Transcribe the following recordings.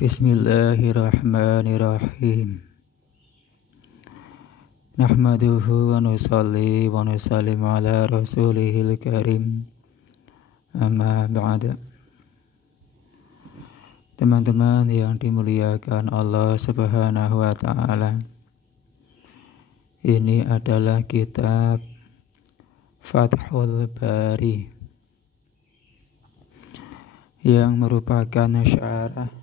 Bismillahirrahmanirrahim. Nahmaduhu wa nusalli wa nusallim ala rasulihil karim. Amma ba'da. Teman-teman yang dimuliakan Allah Subhanahu wa ta'ala, ini adalah kitab Fathul Bari yang merupakan syarah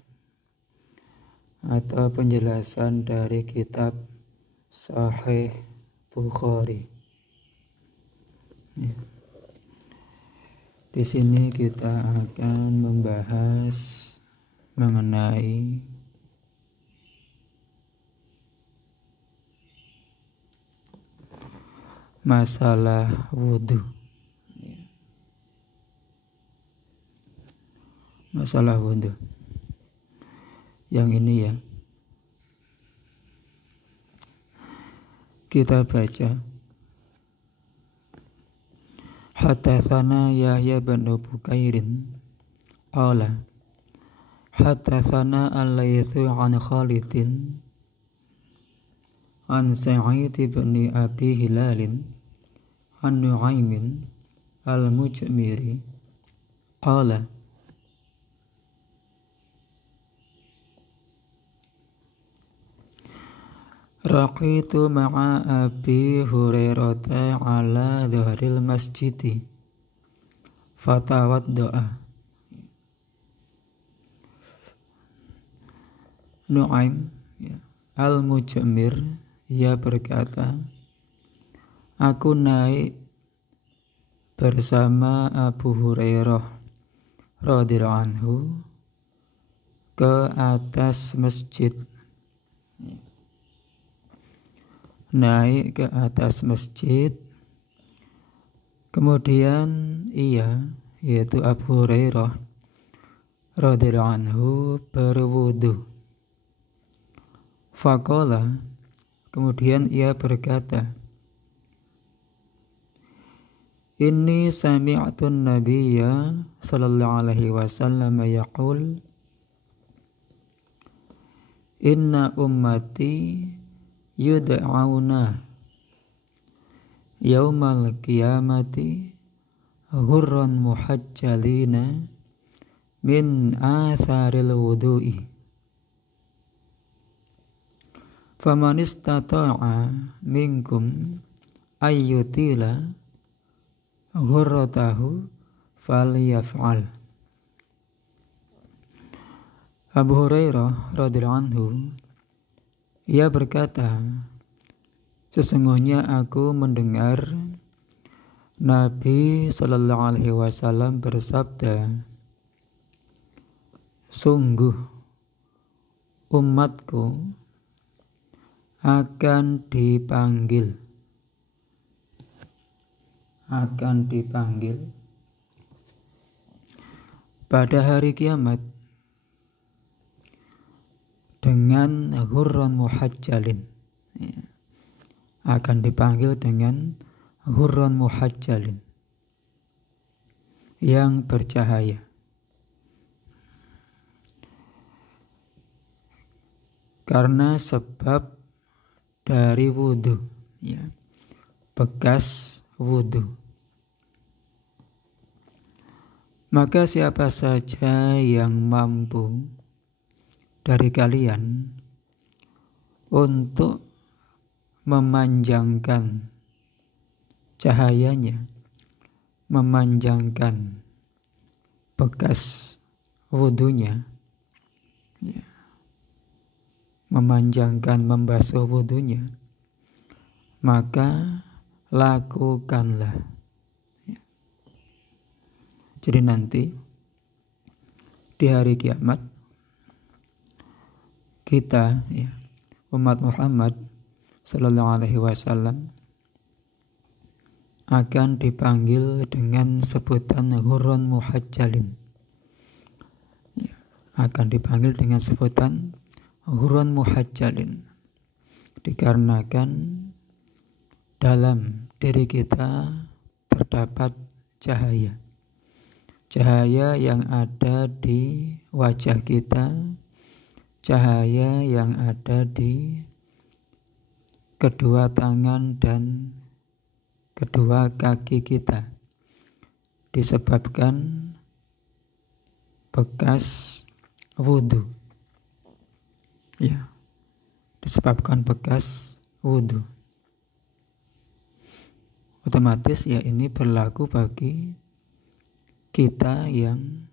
atau penjelasan dari kitab Sahih Bukhari. Di sini kita akan membahas mengenai masalah wudhu. Masalah wudhu. Yang ini ya, kita baca. Hadatsana Yahya bin Bukairin qala hadatsana al-Laitsu an Khalidin an Sa'id bin Abi Hilalin an Nu'aymin al-Mujmiri qala Raqitu ma'a Abi Hurairata ala dhahril masjidi fatawadda'a. Nu'aim al-Mujmir ia berkata, aku naik bersama Abu Hurairah radhiyallahu anhu ke atas masjid. Naik ke atas masjid, kemudian ia, yaitu Abu Hurairah radhiyallahu anhu, berwudu. Faqala, kemudian ia berkata, Inni sami'tun nabiyya sallallahu alaihi wasallam yaqul inna ummati yud'auna yaumal qiyamati ghurran muhajjalina min atharil wudu'i faman istata'a minkum ayyutila ghurratahu falyaf'al. Abu Hurairah radhiyallahu anhu ia berkata, sesungguhnya aku mendengar Nabi sallallahu alaihi wasallam bersabda, sungguh umatku akan dipanggil pada hari kiamat dengan ghurran muhajjalin, akan dipanggil dengan ghurran muhajjalin, yang bercahaya. Karena sebab dari wudu, ya, bekas wudu. Maka siapa saja yang mampu dari kalian untuk memanjangkan cahayanya, memanjangkan bekas wudunya, ya, memanjangkan membasuh wudunya, maka lakukanlah. Ya. Jadi nanti di hari kiamat kita, ya, umat Muhammad sallallahu alaihi wasallam akan dipanggil dengan sebutan ghurran muhajjalin. Ya, akan dipanggil dengan sebutan ghurran muhajjalin dikarenakan dalam diri kita terdapat cahaya. Cahaya yang ada di wajah kita cahaya yang ada di kedua tangan dan kedua kaki kita disebabkan bekas wudhu. Ya, disebabkan bekas wudhu. Otomatis ya ini berlaku bagi kita yang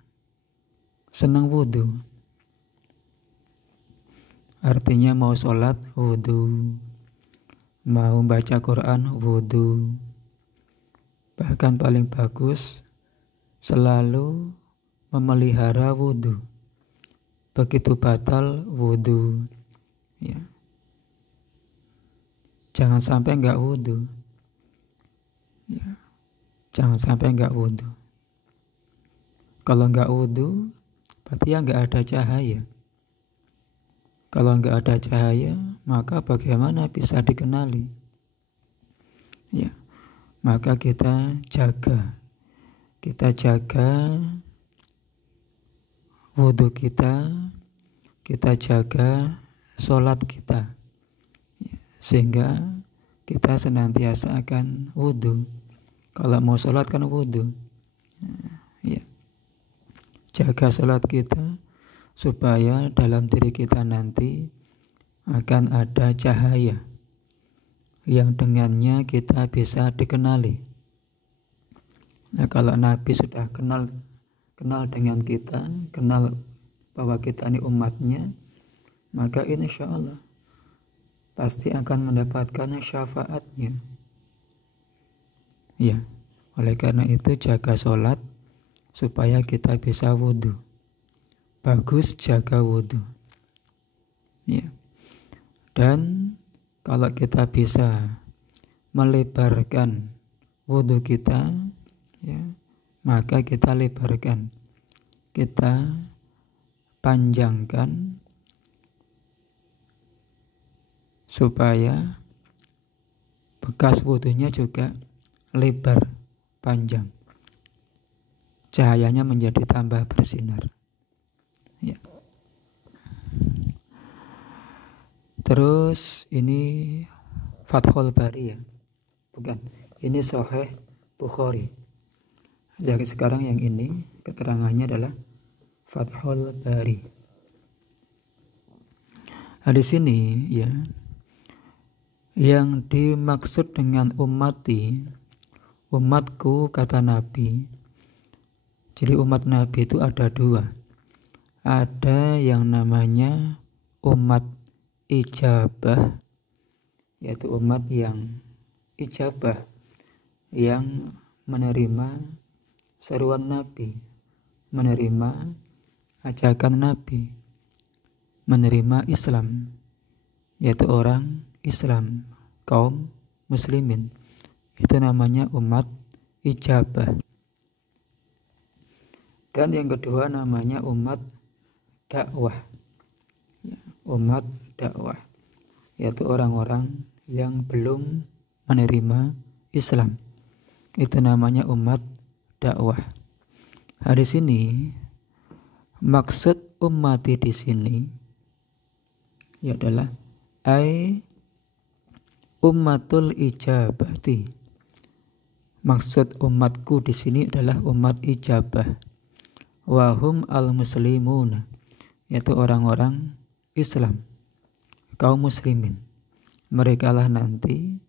senang wudhu. Artinya mau sholat wudhu, mau baca Quran wudhu. Bahkan paling bagus selalu memelihara wudhu. Begitu batal wudhu, ya. Jangan sampai enggak wudhu, ya. Jangan sampai enggak wudhu. Kalau enggak wudhu, berarti ya enggak ada cahaya. Kalau enggak ada cahaya, maka bagaimana bisa dikenali? Ya, maka kita jaga wudhu kita jaga sholat kita, sehingga kita senantiasa akan wudhu. Kalau mau sholat kan wudhu, ya. Jaga sholat kita supaya dalam diri kita nanti akan ada cahaya yang dengannya kita bisa dikenali. Nah, kalau Nabi sudah kenal dengan kita, kenal bahwa kita ini umatnya, maka insya Allah pasti akan mendapatkan syafaatnya. Ya, oleh karena itu jaga sholat supaya kita bisa wudhu. Bagus jaga wudhu. Ya. Dan kalau kita bisa melebarkan wudhu kita, ya, maka kita lebarkan, kita panjangkan supaya bekas wudhunya juga lebar, panjang, cahayanya menjadi tambah bersinar, ya. Terus ini Fathul Bari, ya, bukan, ini Sahih Bukhari. Jadi sekarang yang ini keterangannya adalah Fathul Bari. Nah, di sini ya, yang dimaksud dengan umatku kata Nabi. Jadi umat Nabi itu ada dua. Ada yang namanya umat ijabah, yaitu umat yang ijabah, yang menerima seruan Nabi, menerima ajakan Nabi, menerima Islam, yaitu orang Islam, kaum muslimin. Itu namanya umat ijabah. Dan yang kedua namanya umat dakwah, umat dakwah, yaitu orang-orang yang belum menerima Islam. Itu namanya umat dakwah. Nah, di sini maksud ummati di sini ya adalah ummatul ijabati. Maksud umatku di sini adalah umat ijabah. Wahum al-muslimun, yaitu orang-orang Islam, kaum muslimin. Mereka lah nanti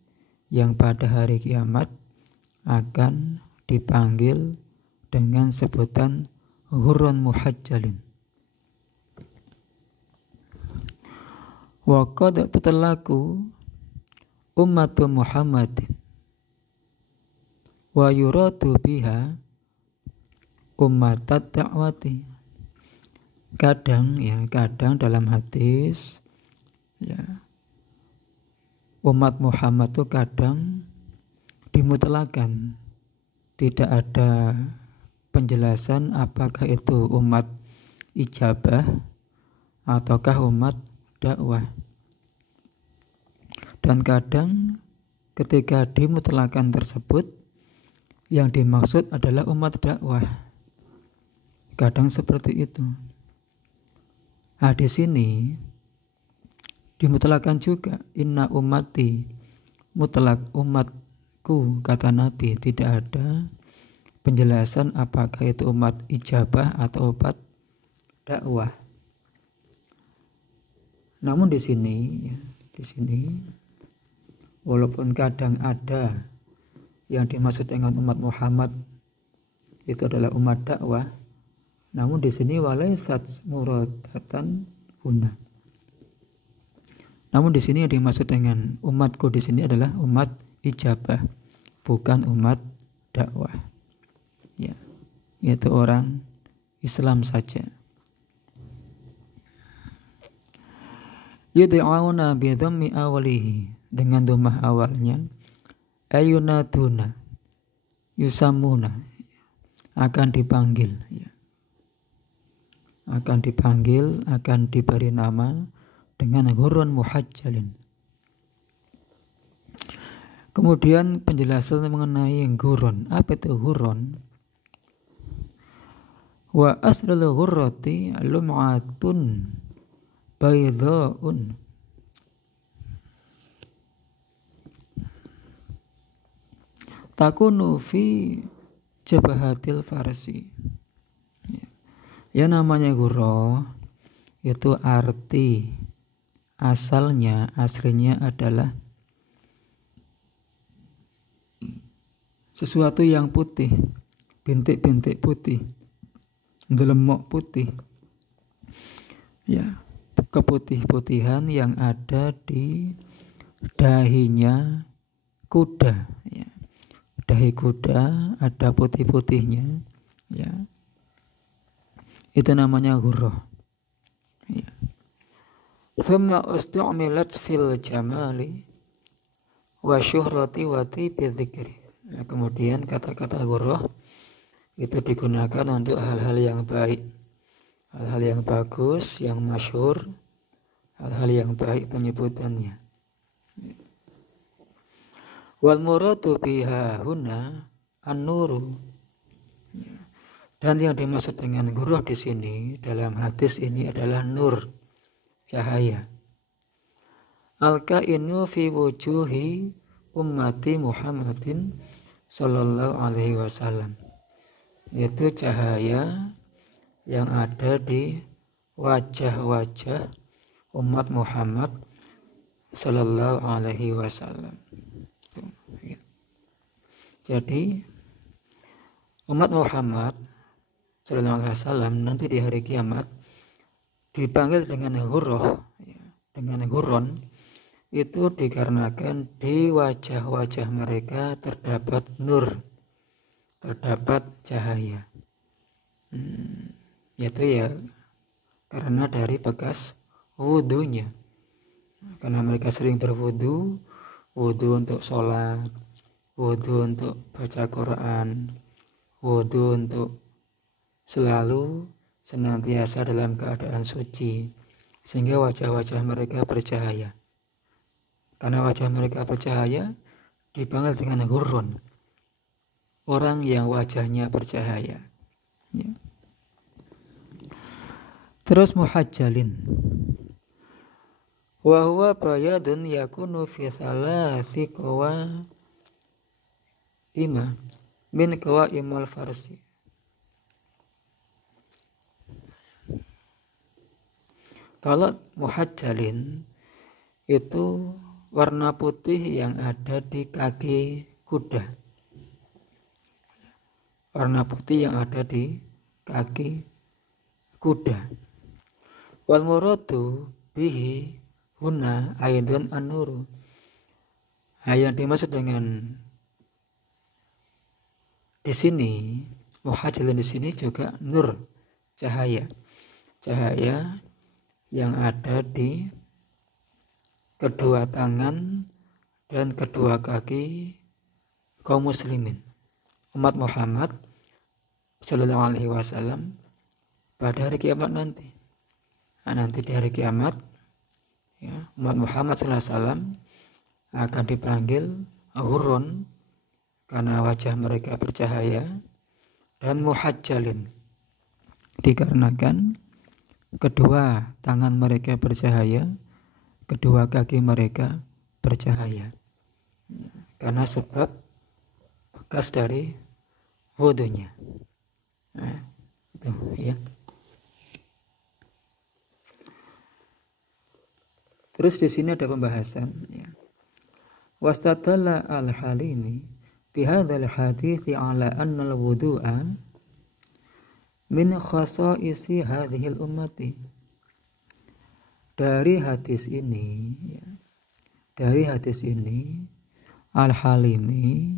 yang pada hari kiamat akan dipanggil dengan sebutan hurran muhajjalin. Wa qad tatlaku ummatu Muhammadin wa yuradu biha ummatat da'wati. Kadang dalam hadis, ya, umat Muhammad itu kadang dimutlakan, tidak ada penjelasan apakah itu umat ijabah ataukah umat dakwah. Dan kadang ketika dimutlakan tersebut yang dimaksud adalah umat dakwah. Kadang seperti itu. Nah, di sini dimutlakan juga inna ummati, mutlak umatku kata Nabi, tidak ada penjelasan apakah itu umat ijabah atau umat dakwah. Namun di sini walaupun kadang ada yang dimaksud dengan umat Muhammad itu adalah umat dakwah, namun di sini walaisat muradatan huna. Namun di sini yang dimaksud dengan umatku di sini adalah umat ijabah, bukan umat dakwah. Ya, yaitu orang Islam saja. Yud'auna bi dhammi awalihi, dengan dhammah awalnya, ayunaduna, yusamuna, akan dipanggil, ya. Akan dipanggil, akan diberi nama dengan ghurran muhajjalin. Kemudian penjelasan mengenai ghurran. Apa itu ghurran? Wa aslul ghurrati lum'atun baydha'un takunu fi jabahatil farsi. Ya, namanya ghurrah itu arti aslinya adalah sesuatu yang putih, bintik-bintik putih, delemok putih, ya, keputih-putihan yang ada di dahinya kuda, ya. Dahi kuda ada putih-putihnya, ya. Itu namanya ghurrah, ya. Thumma ustu'milat fil jamali wa syuhrati wa tibi dzikri. Nah, kemudian kata-kata ghurrah itu digunakan untuk hal-hal yang baik, hal-hal yang bagus, yang masyhur, hal-hal yang baik penyebutannya. Wal muradu biha huna an-nuru. Dan yang dimaksud dengan ghurrah di sini dalam hadis ini adalah nur, cahaya. Al-kainu fi wujuhi ummati Muhammadin sallallahu alaihi wasallam, yaitu cahaya yang ada di wajah-wajah umat Muhammad sallallahu alaihi wasallam. Jadi umat Muhammad sallallahu alaihi wasallam nanti di hari kiamat dipanggil dengan ghurrah, dengan ghurran, itu dikarenakan di wajah-wajah mereka terdapat nur, terdapat cahaya, yaitu ya karena dari bekas wudunya, karena mereka sering berwudu, wudu untuk sholat, wudu untuk baca Quran, wudu untuk selalu senantiasa dalam keadaan suci, sehingga wajah-wajah mereka bercahaya. Karena wajah mereka bercahaya dipanggil dengan ghurran, orang yang wajahnya bercahaya, ya. Terus muhajjalin, wa huwa bayadun yakunu fi thalathi qawaima min qawaimal farsi. Kalau muhajjalin itu warna putih yang ada di kaki kuda, warna putih yang ada di kaki kuda. Wal muradu bihi huna aidun an-nuru. Yang dimaksud dengan di sini muhajjalin di sini juga nur, cahaya, cahaya yang ada di kedua tangan dan kedua kaki kaum muslimin, umat Muhammad sallallahu alaihi wasallam pada hari kiamat nanti. Nah, nanti di hari kiamat, ya, umat Muhammad sallallahu alaihi wasallam akan dipanggil ghurran karena wajah mereka bercahaya, dan muhajjalin dikarenakan kedua tangan mereka bercahaya, kedua kaki mereka bercahaya. Karena sebab bekas dari wudunya. Nah, itu ya. Terus di sini ada pembahasan ya. Wastadalla al-Halimi bihadzal hadithi ala anna al-wudu'a min khasaisi hadhil ummati. Dari hadis ini ya, Al-Halimi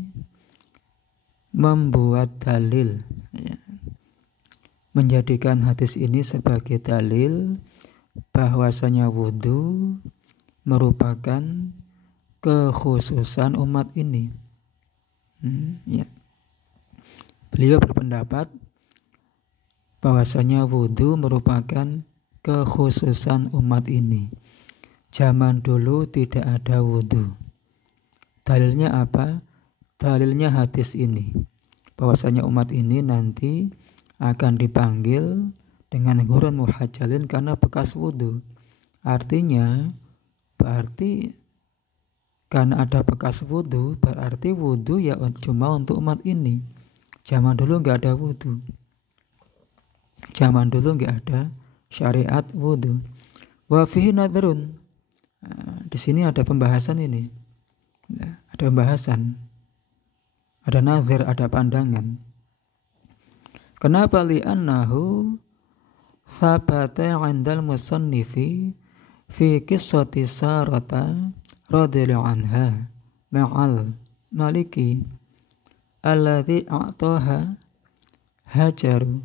membuat dalil ya, menjadikan hadis ini sebagai dalil bahwasanya wudu merupakan kekhususan umat ini. Ya. Beliau berpendapat bahwasanya wudu merupakan kekhususan umat ini. Zaman dulu tidak ada wudu. Dalilnya apa? Dalilnya hadis ini. Bahwasanya umat ini nanti akan dipanggil dengan ghurran muhajjalin karena bekas wudu. Artinya berarti karena ada bekas wudu, berarti wudu ya cuma untuk umat ini. Zaman dulu nggak ada wudu. Zaman dulu nggak ada syariat wudu. Wa fihi nadhrun. Di sini ada pembahasan ini. Ada pembahasan. Ada nazar, ada pandangan. Kenapa li'annahu thabata 'indal musannifi fi qissati Sarata radhiyallahu anha ma'al maliki alladhi a'taha hajaru.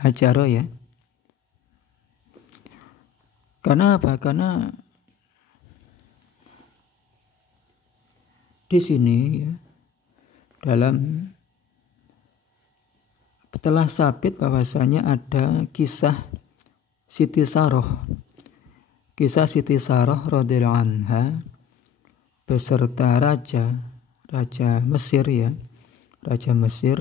Hajaro ya. Karena apa? Karena di sini ya, dalam telah sabit bahwasanya ada kisah Siti Saroh. Kisah Siti Saroh radhiyallahu anha beserta raja Mesir ya. Raja Mesir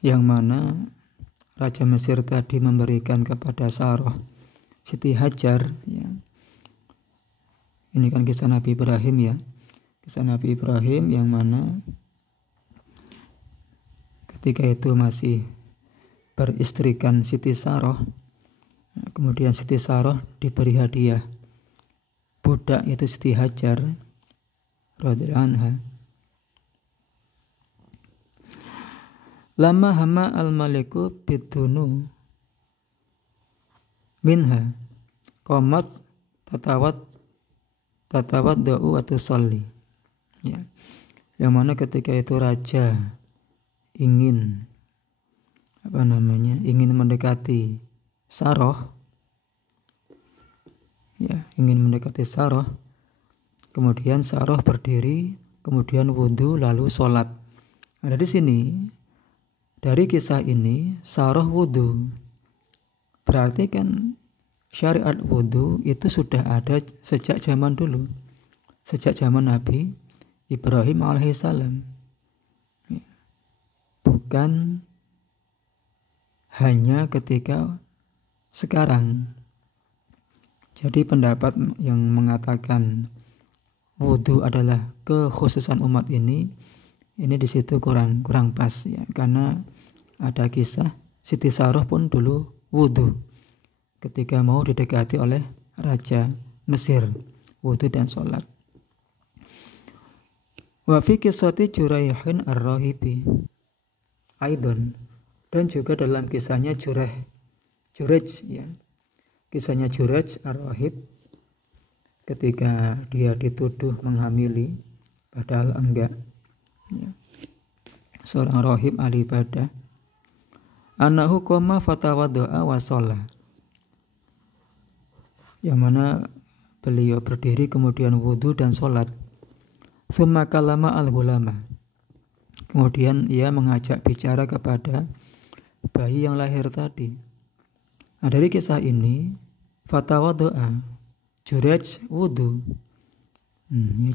yang mana Raja Mesir tadi memberikan kepada Saroh Siti Hajar ya. Ini kan kisah Nabi Ibrahim ya. Kisah Nabi Ibrahim yang mana ketika itu masih beristrikan Siti Saroh. Kemudian Siti Saroh diberi hadiah budak itu Siti Hajar radhiyallahu anha. Lama hama al-maliku bidunu minha qamat tatawat da'u wa tusalli ya. Yang mana ketika itu raja ingin mendekati Saroh ya, kemudian Saroh berdiri, kemudian wudu lalu sholat. Ada di sini dari kisah ini Saroh wudu, berarti kan syariat wudu itu sudah ada sejak zaman dulu, sejak zaman Nabi Ibrahim alaihissalam, bukan hanya ketika sekarang. Jadi pendapat yang mengatakan wudu adalah kekhususan umat ini di situ kurang pas ya, karena ada kisah Siti Saroh pun dulu wudu ketika mau didekati oleh Raja Mesir, wudu dan sholat. Wa fi qissati Jurayhin ar-Rahibi Aidon, dan juga dalam kisahnya Jurej ya. Kisahnya Jurej ar-Rahib ketika dia dituduh menghamili padahal enggak ya. Seorang rahib ahli ibadah, annahu qama fatawaddo'a wa sholat, yang mana beliau berdiri kemudian wudu dan sholat. Tsumma kalama al-ghulama, kemudian ia mengajak bicara kepada bayi yang lahir tadi. Nah, dari kisah ini fatawaddo'a, Jurej wudu,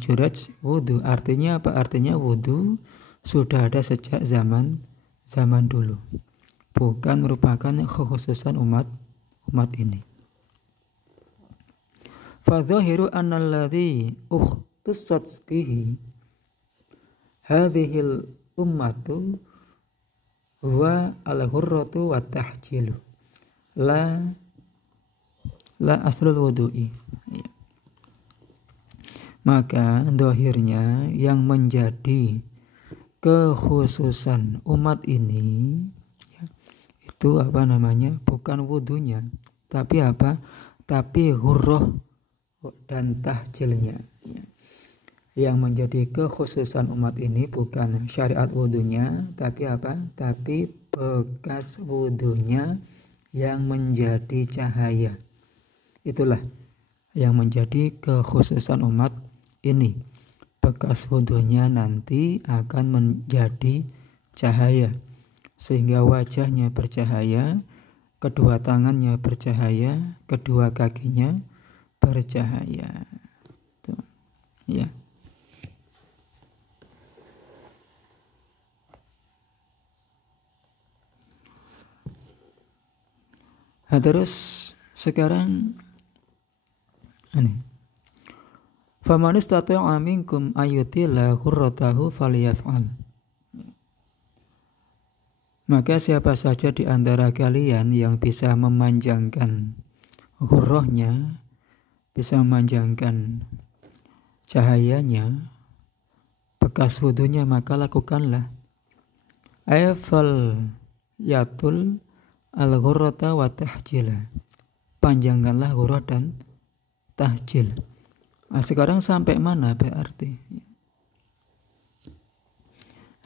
Juraj wudhu. Artinya apa? Artinya wudhu sudah ada sejak zaman dulu. Bukan merupakan kekhususan umat ini. Fadzahiru annalladzi ukhtussat bihi hadhil ummatu huwa al-ghurratu wa tahjilu la aslul wudu'i. Maka dohirnya yang menjadi kekhususan umat ini itu bukan wudunya, tapi apa? Tapi ghurrah dan tahjilnya. Yang menjadi kekhususan umat ini bukan syariat wudunya, tapi apa? Tapi bekas wudunya yang menjadi cahaya. Itulah yang menjadi kekhususan umat ini. Bekas wudunya nanti akan menjadi cahaya, sehingga wajahnya bercahaya, kedua tangannya bercahaya, kedua kakinya bercahaya. Tuh. Ya. Nah, terus sekarang ini. Faman istata'a minkum ayyutila ghurratahu falyaf'al. Maka siapa saja di antara kalian yang bisa memanjangkan ghurrahnya, bisa memanjangkan cahayanya, bekas wudunya, maka lakukanlah. Ayfal yatul al-ghurrata wa tahjila. Panjangkanlah ghurrah dan tahjil. Nah, sekarang sampai mana berarti?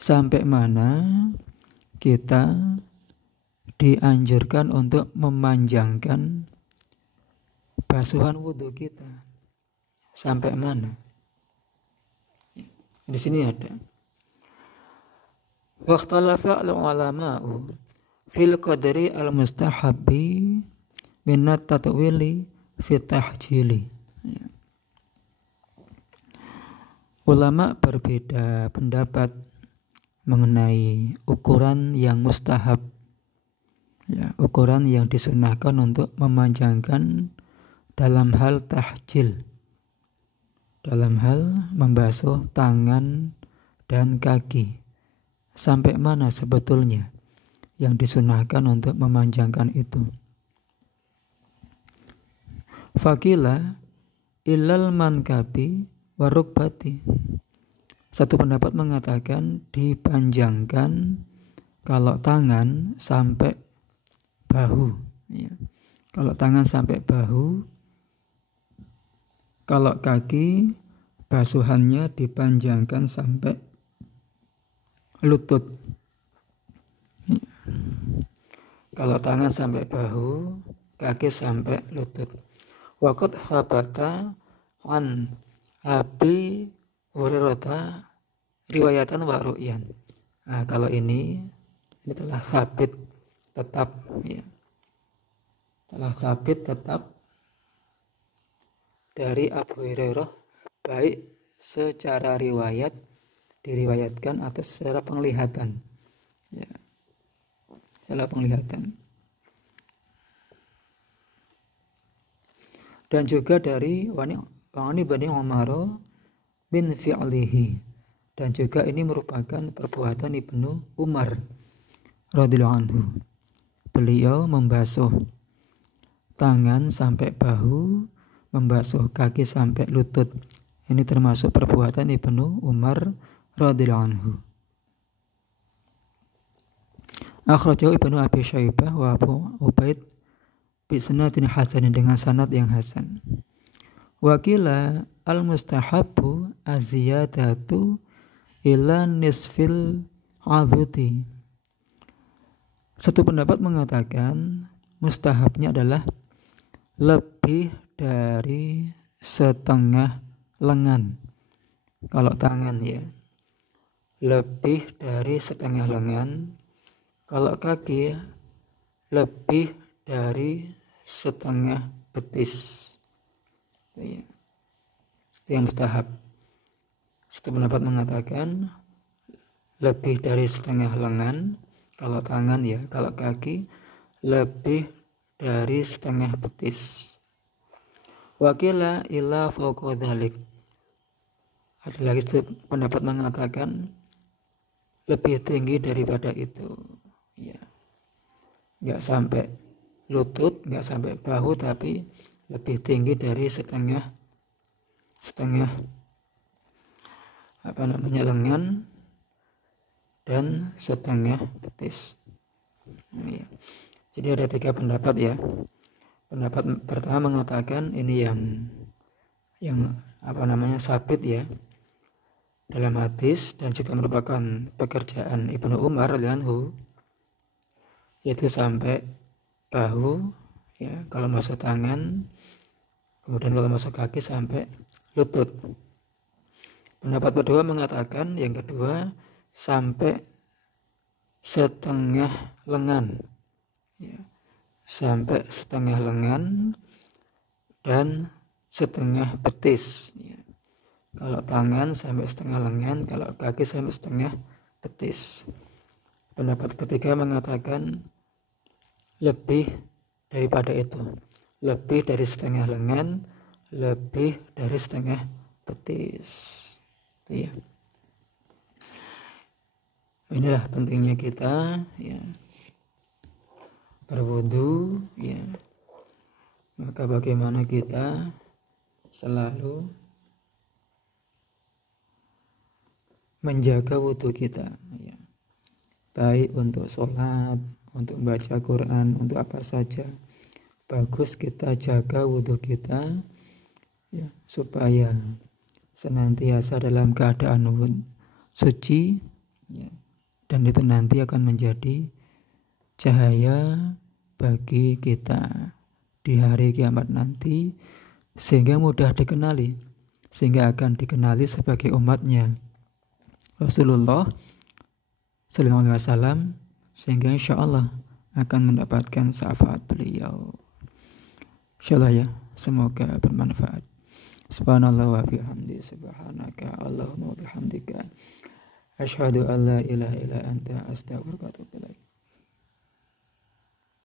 Sampai mana kita dianjurkan untuk memanjangkan basuhan wudhu kita? Sampai mana? Di sini ada. Waqtalafa al-ulama'u fil qadri al-mustahabbi minat tatwili fit tahjili. Ulama berbeda pendapat mengenai ukuran yang mustahab, ukuran yang disunahkan untuk memanjangkan dalam hal tahjil, dalam hal membasuh tangan dan kaki. Sampai mana sebetulnya yang disunahkan untuk memanjangkan itu? Faqila illal mankabi warukbati. Satu pendapat mengatakan dipanjangkan kalau tangan sampai bahu, Kalau tangan sampai bahu, kalau kaki basuhannya dipanjangkan sampai lutut. Kalau tangan sampai bahu, kaki sampai lutut. Waqad thabata an Abi Hurairah riwayatan wa ru'yan. Nah, kalau ini telah sabit tetap, telah sabit tetap dari Abu Hurairah, baik secara riwayat diriwayatkan atau secara penglihatan, secara penglihatan. Dan juga dari Wani Bani Umar bin fi'lihi, dan juga ini merupakan perbuatan Ibnu Umar radhiyallahu anhu. Beliau membasuh tangan sampai bahu, membasuh kaki sampai lutut. Ini termasuk perbuatan Ibnu Umar radhiyallahu anhu. Akhrajahu Ibnu Abi Syaibah wa Abu Ubaid bi sanadin hasanin, dengan sanad yang hasan. Wakila al-mustahabbu aziyadatu ila nisfil adhuti. Satu pendapat mengatakan mustahabnya adalah lebih dari setengah lengan. Kalau tangan lebih dari setengah lengan. Kalau kaki lebih dari setengah betis. Itu yang mustahab. Satu pendapat mengatakan lebih dari setengah lengan kalau tangan ya, kalau kaki lebih dari setengah betis. Wakila ila fawqa dzalik. Ada lagi pendapat mengatakan lebih tinggi daripada itu. Ya. Enggak sampai lutut, enggak sampai bahu, tapi lebih tinggi dari setengah lengan dan setengah betis. Ya. Jadi ada 3 pendapat ya. Pendapat pertama mengatakan ini yang sabit ya dalam hadis dan juga merupakan pekerjaan Ibnu Umar radhiyallahu, yaitu sampai bahu ya kalau masuk tangan, kemudian kalau masuk kaki sampai lutut. Pendapat kedua mengatakan yang kedua sampai setengah lengan ya, sampai setengah lengan dan setengah betis ya. Kalau tangan sampai setengah lengan, kalau kaki sampai setengah betis. Pendapat ketiga mengatakan lebih daripada itu, lebih dari setengah lengan, lebih dari setengah betis. Itu ya. Inilah pentingnya kita ya berwudu ya. Maka bagaimana kita selalu menjaga wudu kita ya. Baik untuk sholat, untuk baca Quran, untuk apa saja. Bagus kita jaga wudu kita ya, supaya senantiasa dalam keadaan suci ya. Dan itu nanti akan menjadi cahaya bagi kita di hari kiamat nanti, sehingga mudah dikenali, sehingga akan dikenali sebagai umatnya Rasulullah sallallahu alaihi wasallam, sehingga insyaallah akan mendapatkan syafaat beliau. Insyaallah ya, semoga bermanfaat. Subhanallah wa bihamdi, subhanaka Allahumma wa bihamdika, asyhadu an la ilaha illa anta, astaghfiruka wa atubu ilaik.